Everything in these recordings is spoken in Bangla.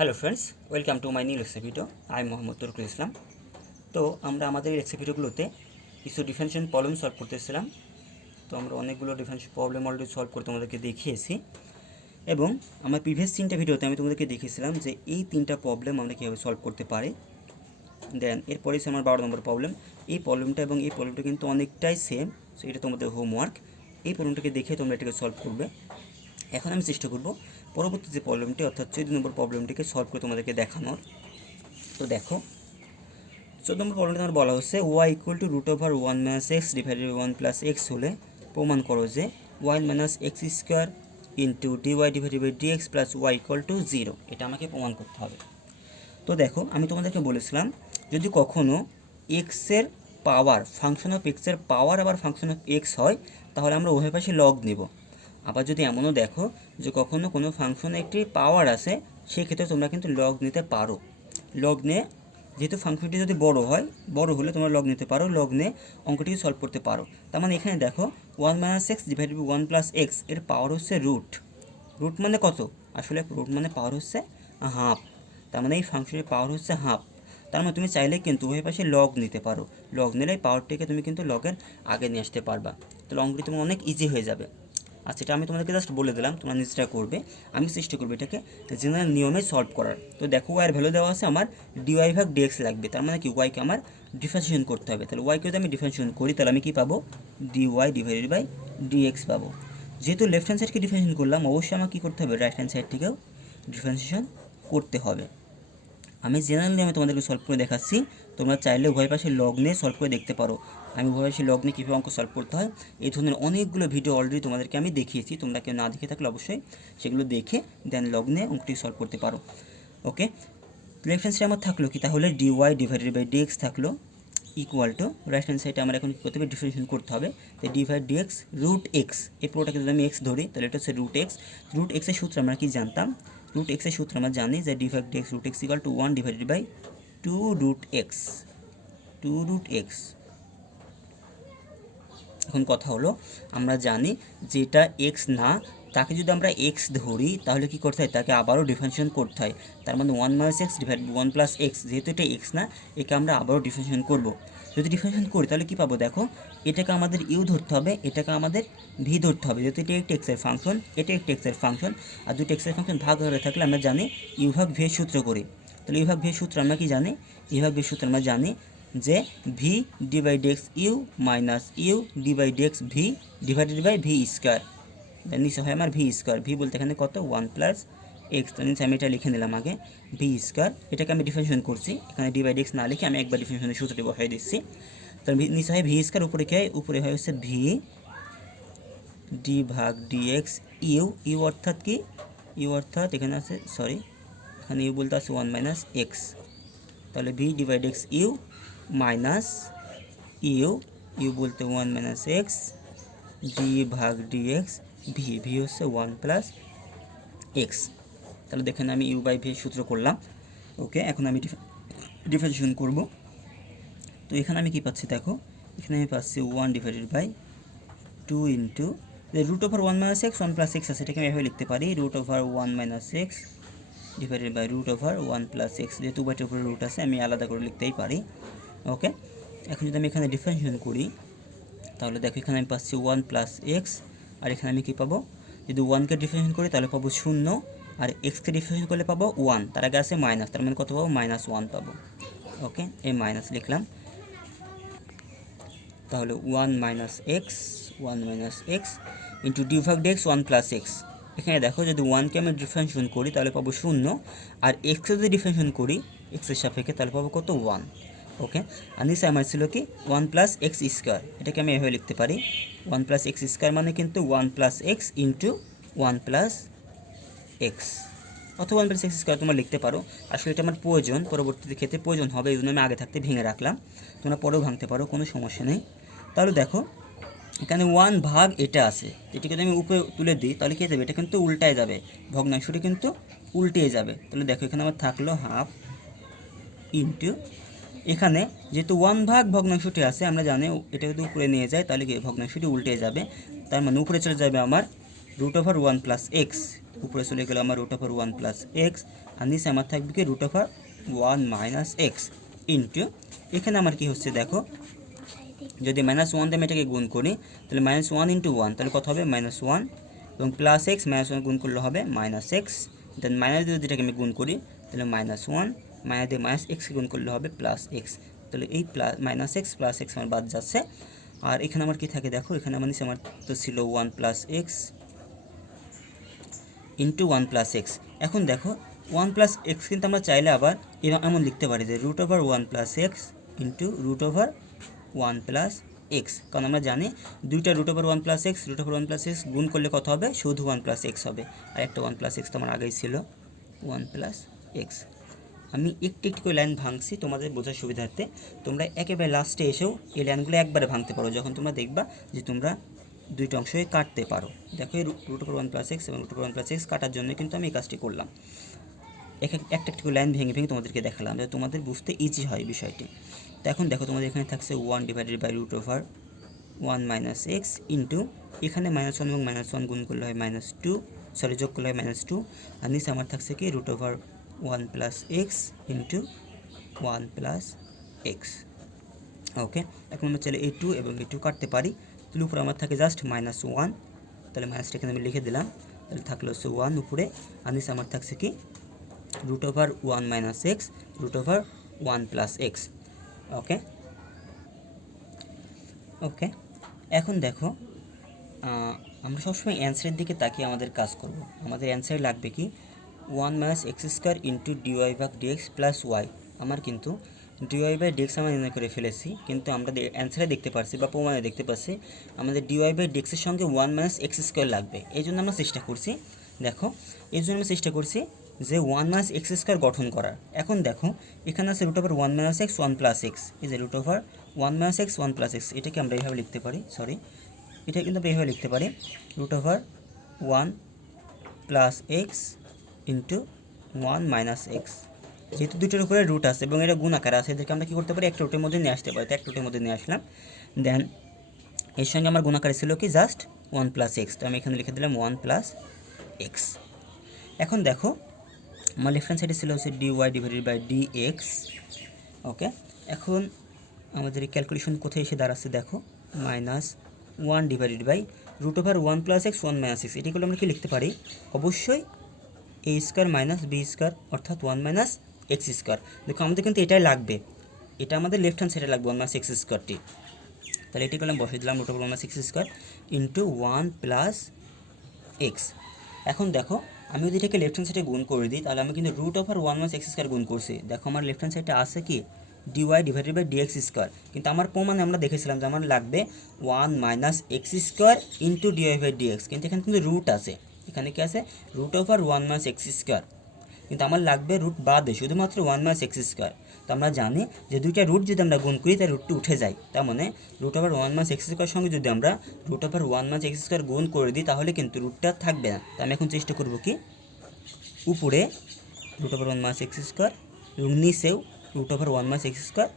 Hello friends, welcome to my new lecture video. I Mohammad Tarkul Islam. তো আমরা আমাদের লেকচার ভিডিওগুলোতে কিছু ডিফারেনশিয়াল প্রবলেম সলভ করতেছিলাম। তো আমরা অনেকগুলো ডিফারেনশিয়াল প্রবলেম অলরেডি সলভ করে তোমাদেরকে দেখিয়েছি, এবং আমার প্রিভিয়াস 3টা ভিডিওতে আমি তোমাদেরকে দেখিয়েছিলাম যে এই 3টা প্রবলেম আমরা কীভাবে সলভ করতে পারি। দেন এরপরে হচ্ছে আমার 12 নম্বর প্রবলেম। এই প্রবলেমটা এবং এই প্রবলেমটা কিন্তু অনেকটাই সেম, সো এটা তোমাদের হোমওয়ার্ক। এই প্রবলেমটাকে দেখে তোমরা এটাকে সলভ করবে। এখন আমি চেষ্টা করব পরবর্তী যে প্রবলেমটি অর্থাৎ 14 নম্বর প্রবলেমটিকে সলভ করে তোমাদেরকে দেখানোর। তো দেখো, 14 নম্বর প্রবলেমটা আমার বলা হচ্ছে y equal to root over 1 minus x divided by 1 plus x হলে প্রমাণ করো যে y minus x square into dy divided by dx plus y equal to 0। এটা আমাকে প্রমাণ করতে হবে। তো দেখো, আমি তোমাদেরকে বলেছিলাম যদি কখনো এক্সের পাওয়ার ফাংশন অফ এক্সের পাওয়ার আবার ফাংশন অফ এক্স হয়, তাহলে আমরা উভয় পাশে লগ নেব। আবার যদি এমনও দেখো যে কখনো কোনো ফাংশনে একটি পাওয়ার আছে, সেক্ষেত্রে তোমরা কিন্তু লগ নিতে পারো। লগ নিয়ে, যেহেতু ফাংশনটি যদি বড় হয়, বড় হলে তোমরা লগ নিতে পারো, লগ নিয়ে অঙ্কটিকে সলভ করতে পারো। তার মানে এখানে দেখো 1 minus x divided by 1 plus x এর পাওয়ার হচ্ছে রুট। রুট মানে কত? আসলে রুট মানে পাওয়ার হচ্ছে হাফ। তার মানে এই ফাংশনের পাওয়ার হচ্ছে হাফ। তার মানে তুমি চাইলে কিন্তু উভয় পাশে লগ নিতে পারো। লগ নিলে পাওয়ারটিকে তুমি কিন্তু লগের আগে নিয়ে আসতে পারবা। তাহলে অঙ্কটি তোমার অনেক ইজি হয়ে যাবে। আচ্ছা, এটা আমি তোমাদেরকে জাস্ট বলে দিলাম, তোমরা নিজেরা করবে। আমি চেষ্টা করবো এটাকে জেনারেল নিয়মে সলভ করার। তো দেখো, ওয়াইয়ের ভ্যালু দেওয়া আছে, আমার ডিওয়াই ভাগ ডিএক্স লাগবে। তার মানে কি, ওয়াইকে আমার ডিফারেন্সিয়েশন করতে হবে। তাহলে ওয়াইকে যদি আমি ডিফারেন্সিয়েশন করি, তাহলে আমি কী পাবো? ডিওয়াই ডিভাইডেড বাই ডিএক্স পাবো। যেহেতু লেফট হ্যান্ড সাইডকে ডিফারেন্সিয়েশন করলাম, অবশ্যই আমাকে কী করতে হবে? রাইট হ্যান্ড সাইড থেকেও ডিফারেন্সিয়েশন করতে হবে। আমি জেনারেল নিয়মে তোমাদেরকে সলভ করে দেখাচ্ছি। তোমরা চাইলে উভয় পাশে লগ নিয়ে সলভ করে দেখতে পারো। আমি উভয় পাশে লগ নিয়ে কীভাবে অঙ্ক সলভ করতে হয়, এই ধরনের অনেকগুলো ভিডিও অলরেডি তোমাদেরকে আমি দেখিয়েছি। তোমরা কেউ না দেখে থাকলে অবশ্যই সেগুলো দেখে দেন লগ নিয়ে অঙ্কটি সলভ করতে পারো। ওকে, লেফট হ্যান্ড সাইডে আমার থাকলো কি? তাহলে ডিওয়াই ডিভাইডেড বাই ডিএক্স থাকলো ইকুয়াল টু, রাইট হ্যান্ড সাইডে আমার এখন কী করতে হবে? ডিফারেন্সিয়েশন করতে হবে। তাই ডিভাইড ডিএক্স রুট এক্স, এই পুরোটাকে যদি আমি এক্স ধরি, তাহলে এটা হচ্ছে রুট এক্স। রুট এক্সের সূত্র আমরা কি জানতাম? রুট এক্সের সূত্র আমরা জানি যে divide dx root x equal to 1 divided by 2 root x. 2 root x. এখন কথা হলো, আমরা জানি যেটা এক্স না, তাকে যদি আমরা এক্স ধরি, তাহলে কি করতে হয়? তাকে আবারও ডিফারেন্সিয়েশন করতে হয়। তার মানে 1 minus x divide 1 plus x, যেহেতু এটা এক্স না, একে আমরা আবারও ডিফারেন্সিয়েশন করব। যদি ডিফারেন্সিয়েশন করি তাহলে কী পাবো? দেখো, এটাকে আমাদের ইউ ধরতে হবে, এটাকে আমাদের ভি ধরতে হবে। যেহেতু এটা একটি এক্সের ফাংশন, এটা একটি এক্সের ফাংশন, আর দুটো এক্সের ফাংশন ভাগ হয়ে থাকলে আমরা জানি ইউ ভাগ ভি এর সূত্র করি। তাহলে ইউ ভাগ ভি এর সূত্র আমরা কি জানি? ইউ ভাগ ভি এর সূত্র আমরা জানি যে v d by d x u minus u d by d x v divided by v square. নিচে হয় আমার ভি স্কোয়ার। ভি বলতে এখানে কত? 1 প্লাস এক্স। তো নিচে আমি এটা লিখে নিলাম আগে, ভি স্কোয়ার। এটাকে আমি ডিফারেন্সিয়েশন করছি, এখানে ডি বাই ডি এক্স না লিখে আমি একবার ডিফারেন্সিয়েশনের সূত্রটি বসাই দিচ্ছি। তো নিচে হয় ভি স্কোয়ার, উপরে কি হয়? উপরে হয় হচ্ছে ভি ডি ভাগ ডি এক্স ইউ। ইউ অর্থাৎ কি? ইউ অর্থাৎ এখানে আছে, সরি, এখানে ইউ বলতে আছে 1 মাইনাস এক্স। তাহলে v divide x u minus u, u বলতে 1 মাইনাস এক্স ডি ভাগ ডি এক্স ভি, ভি হচ্ছে 1 প্লাস এক্স। তাহলে দেখেন আমি ইউ বাই ভি সূত্র করলাম। ওকে, এখন আমি ডিফারেন্সিয়েশন করব। তো এখানে আমি কি পাচ্ছি? দেখো, এখানে আমি পাচ্ছি 1 divided by 2 into root over 1 minus x 1 plus x আছে, এটাকে আমি এভাবে লিখতে পারি, root over 1 minus x divided by root over 1 plus x. যেহেতু উভয়টার উপরে রুট আছে, আমি আলাদা করে লিখতেই পারি। ওকে, এখন যদি আমি এখানে ডিফারেন্সিয়েশন করি, তাহলে দেখো এখানে আমি পাচ্ছি 1 প্লাস এক্স, আর এখানে আমি কী পাবো? যদি 1কে ডিফারেন্সিয়েশন করি তাহলে পাবো 0, আর এক্সকে ডিফারেন্সিয়েশন করলে পাবো 1, তার আগে আছে মাইনাস, তার মানে কত পাবো? -1 পাবো। ওকে, এই মাইনাস লিখলাম। তাহলে 1 মাইনাস এক্স ইন্টু ডি ভাগ ডি এক্স 1 প্লাস এক্স। এখানে দেখো, যদি 1কে আমি ডিফারেন্সিয়েশন করি তাহলে পাবো 0, আর এক্সকে যদি ডিফারেন্সিয়েশন করি এক্সের সাপেক্ষে তাহলে পাবো কত? 1। ওকে, আর নিচে আমার ছিল কি? 1 প্লাস এক্স স্কোয়ার। এটাকে আমি এভাবে লিখতে পারি, 1 প্লাস এক্স স্কোয়ার মানে কিন্তু 1 plus x into 1 plus x, অথবা 1 প্লাস এক্স স্কোয়ার তোমরা লিখতে পারো। আসলে এটা আমার প্রয়োজন, পরবর্তীতে ক্ষেত্রে প্রয়োজন হবে, এই জন্য আমি আগে থাকতে ভেঙে রাখলাম। তোমরা পরেও ভাঙতে পারো, কোনো সমস্যা নেই। তাহলে দেখো, এখানে 1 ভাগ এটা আছে, এটাকে যদি আমি উপরে তুলে দিই তাহলে কী যাবে? এটা কিন্তু উল্টায় যাবে, ভগ্নাংশটি কিন্তু উল্টে যাবে। তাহলে দেখো, এখানে আমার থাকলো হাফ ইন্টু, এখানে যেহেতু 1 ভাগ ভগ্নাংশটি আছে, আমরা জানি এটা যদি উপরে নিয়ে যায় তাহলে কি ভগ্নাংশটি উল্টে যাবে। তার মানে উপরে চলে যাবে আমার রুট ওভার 1 প্লাস এক্স উপরে চলে গেল আমার রুট ওভার 1 প্লাস এক্স, আর নিচে আমার থাকবে কি root over 1 minus x into, এখানে আমার কি হচ্ছে দেখো, যদি -1 দিয়ে আমি এটাকে গুণ করি তাহলে -1 ইন্টু 1 তাহলে কত হবে -1, এবং প্লাস এক্স -1 গুণ করলে হবে -x, দেন মাইনাস দিয়ে যদি এটাকে আমি গুণ করি তাহলে -1, মাইনাস দিয়ে -x গুণ করলে হবে +x, তাহলে এই -x +x আমার বাদ যাচ্ছে। আর এখানে আমার কি থাকে দেখো, এখানে আমার নিচে আমার তো ছিল 1 plus x into 1 plus x. এখন দেখো 1 প্লাস এক্স কিন্তু আমরা চাইলে আবার এমন লিখতে পারি যে root over 1 plus x into root over 1 plus x, কারণ আমরা জানি দুইটা root over 1 plus x, root over 1 plus x গুণ করলে কত হবে, শুধু 1 প্লাস এক্স হবে, আর একটা 1 প্লাস এক্স তো আমার আগেই ছিল 1 প্লাস এক্স। আমি একটি একটি করে লাইন ভাঙছি তোমাদের বোঝার সুবিধার্থে, তোমরা একেবারে লাস্টে এসেও এই লাইনগুলো একবারে ভাঙতে পারো যখন তোমরা দেখবা যে তোমরা দুইটা অংশে কাটতে পারো। দেখো এই রুট ওভার 1 প্লাস এক্স এবং রুট ওভার 1 প্লাস এক্স কাটার জন্য কিন্তু আমি এই কাজটি করলাম, একটা একটি লাইন ভেঙে ভেঙে তোমাদেরকে দেখালাম যাতে তোমাদের বুঝতে ইজি হয় বিষয়টি। তো এখন দেখো তোমাদের এখানে থাকছে 1 divided by root over 1 minus x into, এখানে -1 এবং -1 গুণ করলে হয় -2, সরি যোগ করলে হয় -2, আর নিচে আমার থাকছে কি root over 1 plus x into 1 plus X. Okay, এখন আমরা চাইলে এই 2 এবং এই 2 কাটতে পারি, তাহলে উপরে আমার থাকে জাস্ট -1, তাহলে মাইনাসটা এখানে আমি লিখে দিলাম, তাহলে থাকলো হচ্ছে 1 উপরে, আর নিচে আমার থাকছে কি root over 1 minus x root over 1 plus X. Okay okay, এখন দেখো আমরা সবসময় অ্যান্সারের দিকে তাকিয়ে আমাদের কাজ করব। আমাদের অ্যান্সারে লাগবে কি 1 minus x square into dy ভাগ ডিএক্স প্লাস ওয়াই। আমার কিন্তু ডিওয়াই বাই ডিএক্স আমরা নির্ণয় করে ফেলেছি, কিন্তু আমরা অ্যান্সারে দেখতে পাচ্ছি বা প্রমাণে দেখতে পাচ্ছি আমাদের ডিওয়াই বাই ডিএক্সের সঙ্গে 1 মাইনাস এক্স স্কোয়ার লাগবে। এই জন্য আমরা চেষ্টা করছি, দেখো এই জন্য আমরা চেষ্টা করছি যে 1 মাইনাস এক্স স্কোয়ার গঠন করার। এখন দেখো এখানে আছে root over 1 minus x 1 plus x, এই যে root over 1 minus x 1 plus x, এটাকে আমরা এইভাবে লিখতে পারি, এটা কিন্তু আমরা এইভাবে লিখতে পারি root over 1 plus x into 1 minus x. যেহেতু দুটোর উপরে রুট আছে এবং এটা গুণ আকারে আছে, এদেরকে আমরা কী করতে পারি একটা রুটের মধ্যে নিয়ে আসতে পারি, তো একটা রুটের মধ্যে নিয়ে আসলাম। দেন এর সঙ্গে আমার গুণ আকারে ছিল কি জাস্ট 1 প্লাস এক্স, তো আমি এখানে লিখে দিলাম 1 প্লাস এক্স। এখন দেখো আমার লেফট হ্যান্ড সাইডে ছিল হচ্ছে dy divided by dx. Okay, এখন আমাদের এই ক্যালকুলেশন কোথায় এসে দাঁড়াচ্ছে দেখো, -1 divided by root over 1 plus x 1 minus X, এটিগুলো আমরা কি লিখতে পারি অবশ্যই A square minus B square অর্থাৎ 1 মাইনাস এক্স স্কোয়ার। দেখো আমাদের কিন্তু এটাই লাগবে, এটা আমাদের লেফট হ্যান্ড সাইডে লাগবে 1 মাইনাস এক্স স্কোয়ারটি, তাহলে এটি করলাম বসিয়ে দিলাম root over 1 minus x square into 1 plus x. এখন দেখো আমি যদি এটাকে লেফট হ্যান্ড সাইডে গুণ করে দিই তাহলে আমি কিন্তু root over 1 minus x square গুণ করছি। দেখো আমার লেফট হ্যান্ড সাইডে আছে কি dy divided by dx square, কিন্তু আমার প্রমাণে আমরা দেখেছিলাম যে আমার লাগবে 1 minus x square into dy by dx, কিন্তু এখানে কিন্তু রুট আছে, এখানে কি আছে root over 1 minus x square, কিন্তু আমার লাগবে রুট বাদে শুধুমাত্র 1 মাইনাস এক্স স্কোয়ার। তো আমরা জানি যে দুইটা রুট যদি আমরা গুণ করি তাই রুটটি উঠে যায়, তার মানে root over 1 minus x square সঙ্গে যদি আমরা root over 1 minus x square গুণ করে দিই তাহলে কিন্তু রুটটা থাকবে না। তো আমি এখন চেষ্টা করব কি উপরে root over 1 minus x square এবং নিচেও root over 1 minus x square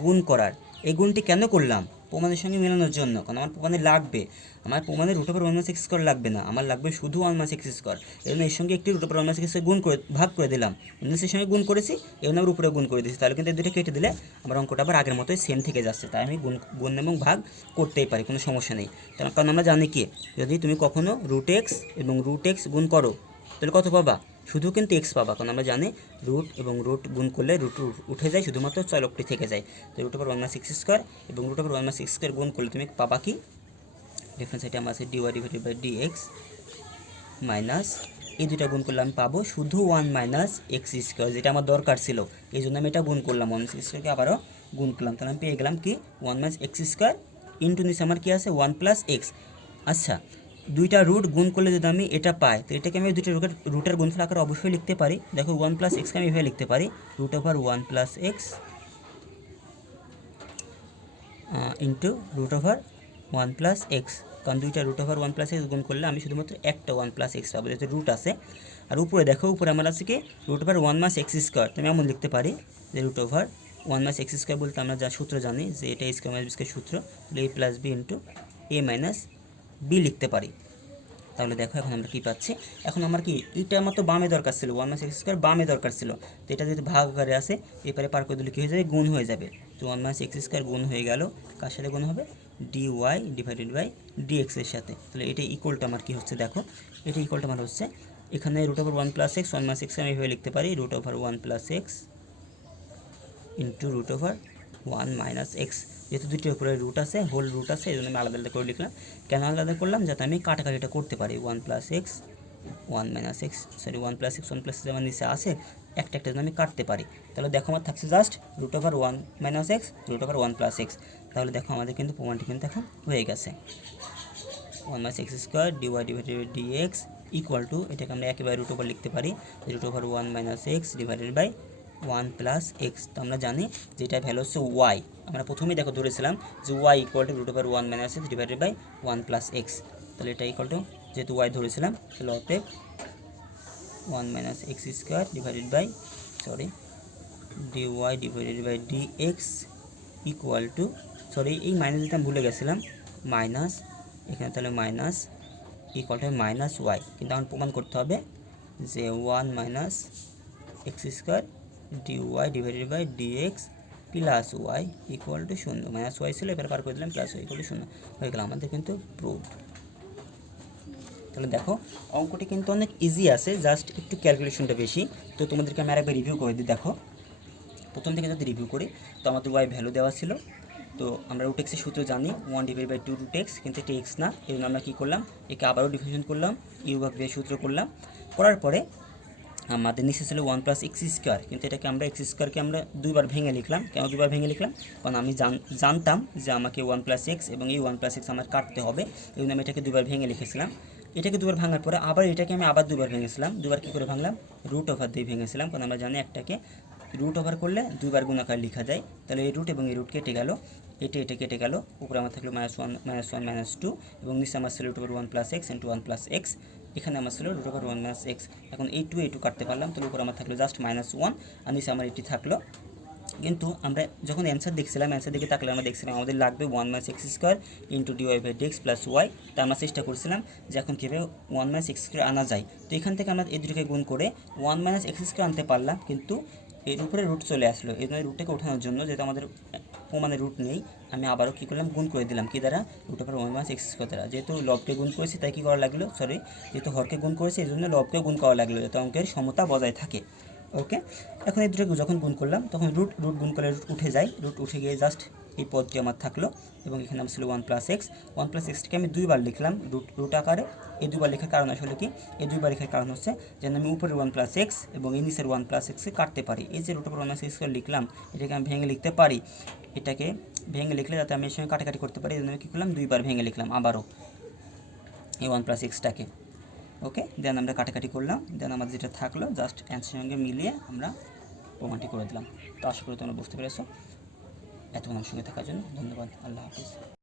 গুণ করার। এই গুণটি কেন করলাম, প্রমাণের সঙ্গে মেলানোর জন্য, কারণ আমার প্রমাণে লাগবে, আমার প্রমাণে root over 1 minus x square লাগবে না, আমার লাগবে শুধু 1 মাইনাস এক্স স্কোয়ার। এই জন্য এর সঙ্গে একটি root over 1 minus x square গুণ করে ভাগ করে দিলাম, নিচের সঙ্গে গুণ করেছি এবং আবার উপরে গুণ করে দিয়েছি, তাহলে কিন্তু এই দুটো কেটে দিলে আমার অঙ্কটা আবার আগের মতোই সেম থেকে যাচ্ছে। তাই আমি গুণ এবং ভাগ করতেই পারি, কোনো সমস্যা নেই। কারণ আমরা জানি কি যদি তুমি কখনো রুট এক্স এবং রুট এক্স গুণ করো তাহলে কত পাবা, শুধু কিন্তু এক্স পাবা, কারণ আমরা জানি রুট এবং রুট গুণ করলে রুট উঠে যায়, শুধুমাত্র চলকটি থেকে যায়। তো root over 1 minus x square এবং root over 1 minus x square গুণ করলে তুমি পাবা কি ডিফারেন্স সাইডে আমার আছে dy divided by dx minus এই দুটা গুণ করলে আমি পাবো শুধু 1 মাইনাস এক্স স্কোয়ার, যেটা আমার দরকার ছিল, এই জন্য আমি এটা গুণ করলাম 1 মাইনাস এক্স স্কোয়ারকে আবারও গুণ করলাম, তাহলে আমি পেয়ে গেলাম কি 1 মাইনাস এক্স স্কোয়ার ইন্টু নিচে আমার কি আছে 1 প্লাস এক্স। আচ্ছা দুইটা রুট গুণ করলে যদি আমি এটা পাই তো এটাকে আমি দুইটা রুটের গুণফল আকারে অবশ্যই লিখতে পারি। দেখো 1 প্লাস এক্সকে আমি এভাবে লিখতে পারি root over 1 plus x into root over 1 plus x, কারণ দুইটা রুট ওভার 1 প্লাস এক্স গুণ করলে আমি শুধুমাত্র একটা 1 প্লাস এক্স পাবো যেহেতু রুট আছে। আর উপরে দেখো উপরে আমার আছে কি root over 1 minus x square, তুমি এমন লিখতে পারি যে root over 1 minus x square বলতে আমরা যা সূত্র জানি যে এটা স্কোয়ার মাইনাস বি স্কোয়ার সূত্র, এ প্লাস বি ইন্টু এ মাইনাস বি লিখতে পারি। তাহলে দেখো এখন আমরা কী পাচ্ছি, এখন আমার কি এটা আমার তো বামে দরকার ছিল, 1 মাইনাস এক্স স্কোয়ার বামে দরকার ছিল, তো এটা যেহেতু ভাগ আকারে আছে এপারে পার করে দিলে কী হয়ে যাবে, গুণ হয়ে যাবে। তো 1 মাইনাস এক্স স্কোয়ার গুণ হয়ে গেল, কার সাথে গুণ হবে, ডি ওয়াই ডিভাইডেড বাই ডিএক্সের সাথে। তাহলে এটা ইকুয়ালটা আমার কী হচ্ছে দেখো, এটা ইকুয়ালটা আমার হচ্ছে এখানে root over 1 plus x, 1 minus x আমি এভাবে লিখতে পারি, root over 1 plus x into root over 1 minus x. যেহেতু দুটির উপরে রুট আছে, হোল রুট আছে, এই জন্য আমি আলাদা আলাদা করে লিখলাম। কেন আলাদা করলাম, যাতে আমি কাটাকাটিটা করতে পারি, 1 plus x 1 minus x, sorry 1 plus x 1 plus x আমার নিচে আছে, একটা একটা আমি কাটতে পারি। তাহলে দেখো আমার থাকছে just root over 1 minus x root over 1 plus x. তাহলে দেখো আমাদের কিন্তু প্রমাণটি কিন্তু এখন হয়ে গেছে, 1 minus x square dy divided by dx equal to, এটাকে আমরা একেবারে রুট ওভার লিখতে পারি, root over 1 minus x divided by 1 plus x. তো আমরা জানি যে এটা ভ্যালু হচ্ছে ওয়াই, আমরা প্রথমেই দেখো ধরেছিলাম যে y equal to root over 1 minus x divided by 1 plus x. তাহলে এটা ইকুয়াল টু, যেহেতু ওয়াই ধরেছিলাম তাহলে অতএব 1 minus x square divided by dy divided by dx equal to, এই মাইনাস দিতে আমি ভুলে গেছিলাম, মাইনাস এখানে তাহলে minus equal to minus y, কিন্তু আমার প্রমাণ করতে হবে যে 1 minus x square dy divided by dx plus y equal to 0, minus y ছিল এবার পার করে দিলাম, প্লাস ওয়াই ইকুয়াল টু 0 হয়ে গেল, আমাদের কিন্তু প্রুফ। তাহলে দেখো অঙ্কটি কিন্তু অনেক ইজি আছে, জাস্ট একটু ক্যালকুলেশনটা বেশি। তো তোমাদেরকে আমি আরেকবার রিভিউ করে দিই। দেখো প্রথম থেকে যদি রিভিউ করি, তো আমাদের ওয়াই ভ্যালু দেওয়া ছিল, তো আমরা রুট এক্সের সূত্র জানি 1 ডিভাইড বাই 2 রুট এক্স, কিন্তু এটা এক্স না, এই জন্য আমরা কী করলাম, একে আবারও ডিফারেন্সিয়েশন করলাম, ইউ ভাগ ভি সূত্র করলাম, করার পরে আমাদের নিচে ছিল 1 প্লাস এক্স স্কোয়ার, কিন্তু এটাকে আমরা এক্স স্কোয়ারকে আমরা দুইবার ভেঙে লিখলাম। কেন দুইবার ভেঙে লিখলাম, কারণ আমি জানতাম যে আমাকে 1 প্লাস এক্স এবং এই 1 প্লাস এক্স আমার কাটতে হবে, এই জন্য আমি এটাকে দুইবার ভেঙে লিখেছিলাম। এটাকে দুবার ভাঙার পরে আবার এটাকে আমি আবার দুবার ভেঙেছিলাম, দুবার কী করে ভাঙলাম, রুট ওভার দিয়ে ভেঙেছিলাম, কারণ আমরা জানি একটাকে রুট ওভার করলে দুইবার গুণাকার লেখা যায়। তাহলে এই রুট এবং এই রুট কেটে গেল, এটা কেটে গেল, উপরে আমার থাকলো -1 -2 এবং নিচে আমার ছিল root over 1 plus x into 1 plus x, এখানে আমার ছিল রুট ওভার 1 মাইনাস এক্স। এখন এই টু কাটতে পারলাম, তাহলে উপরে আমার থাকলো জাস্ট -1 আর নিচে আমার এটি থাকলো। কিন্তু আমরা যখন অ্যান্সার দেখছিলাম, অ্যান্সার দিকে তাকলে আমরা দেখছিলাম আমাদের লাগবে 1 minus x square into dy by dx plus y. তা আমরা চেষ্টা করছিলাম যে এখন কীভাবে 1 মাইনাস এক্স স্কোয়ার আনা যায়। তো এখান থেকে আমরা এই দুটোকে গুণ করে 1 মাইনাস এক্স স্কোয়ার আনতে পারলাম, কিন্তু এর উপরে রুট চলে আসলো, এই জন্য রুটটাকে ওঠানোর জন্য, যেহেতু আমাদের প্রমাণে রুট নেই, আমি আবারও কী করলাম, গুণ করে দিলাম, কী দ্বারা, root over 1 minus x square দ্বারা। যেহেতু লবকে গুণ করেছি তাই কী করা লাগলো, যেহেতু হরকে গুণ করেছি এই জন্য লবকে গুণ করা লাগলো, যাতে অঙ্কের সমতা বজায় থাকে। ওকে, এখন এই দুটোকে যখন গুণ করলাম তখন রুট গুণ করলে রুট উঠে যায়, রুট উঠে গিয়ে জাস্ট এই পদটি আমার থাকলো, এবং এখানে আমার ছিল 1 প্লাস এক্সটাকে আমি দুইবার লিখলাম রুট আকারে। এই দুইবার লেখার কারণ আসলে কি, এই দুইবার লেখার কারণ হচ্ছে যেন আমি উপরের 1 প্লাস এক্স এবং এই নিচের 1 প্লাস এক্সকে কাটতে পারি। এই যে রুট ওভার 1 মাইনাস এক্স লিখলাম, এটাকে আমি ভেঙে লিখতে পারি, এটাকে ভেঙে লিখলে যাতে আমি এর সঙ্গে কাটাকাটি করতে পারি, এই জন্য আমি কী করলাম, দুইবার ভেঙে লিখলাম আবারও এই 1 প্লাস এক্সটাকে। ওকে, দেন আমরা কাটাকাটি করলাম, দেন আমাদের যেটা থাকলো জাস্ট অ্যান্সারের সঙ্গে মিলিয়ে আমরা প্রমাণটি করে দিলাম। তো আশা করি তোমরা বুঝতে পেরেছো। এতক্ষণ আমার সঙ্গে থাকার জন্য ধন্যবাদ। আল্লাহ হাফিজ।